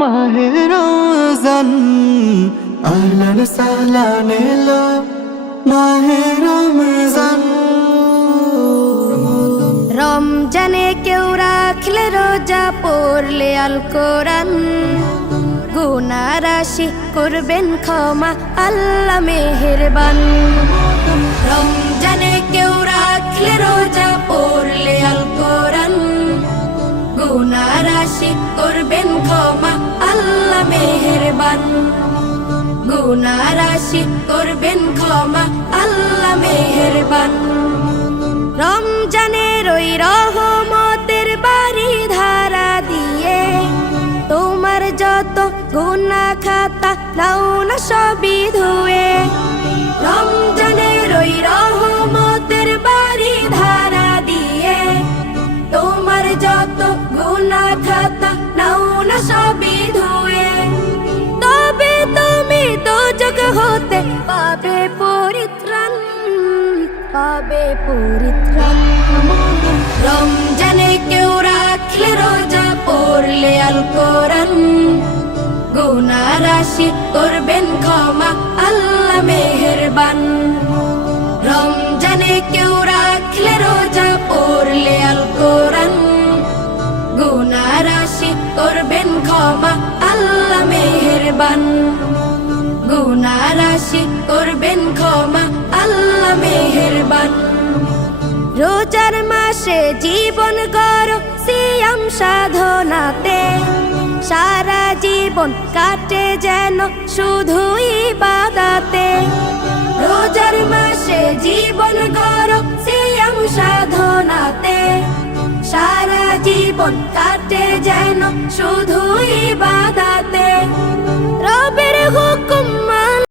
মাহে রমজান আহলান সাহলান এলো মাহে রমজান। রমজানে কেউ রাখলে রোজা পড়লে আল কোরআন, গুনাহ রাশি করবেন ক্ষমা আল্লাহ মেহেরবান। রমজানে কেউ রাখলে রোজা পড়লে আল কোরআন, গুনাহ রাশি করবেন ক্ষমা আল্লাহ মেহেরবান। গুনাহ রাশি করবেন ক্ষমা আল্লাহ মেহেরবান। রমজানের ওই রহমতের বাড়ি ধারা দিয়ে তোমার যত গুনাহ খাতা নাও না সবই ধুয়ে। রমজানের ওই রহমতের বাড়ি ধারা দিয়ে তোমার যত গুনাহ খাতা নাও না সবই ধুয়ে। তবে তুমি দোজখ হতে পাবে পরিত্রাণ, পাবে পরিত্রাণ। রমজানে কেউ রাখলে রোজা পড়লে আল কোরআন, গুনাহ রাশি করবেন ক্ষমা আল্লাহ মেহেরবান। রমজানে কেউ রাখলে রোজা পড়লে আল কোরআন, গুনাহ রাশি করবেন ক্ষমা আল্লাহ মেহেরবান। গুনাহ রাশি করবেন ক্ষমা আল্লাহ মেহেরবান। রোজার মাসে জীবন গড় সিয়াম সাধনাতে, সারা জীবন কাটে যেন শুধু ইবাদতে। রোজার মাসে জীবন গড় সিয়াম সাধনাতে, সারা জীবন কাটে যেন শুধু ইবাদতে।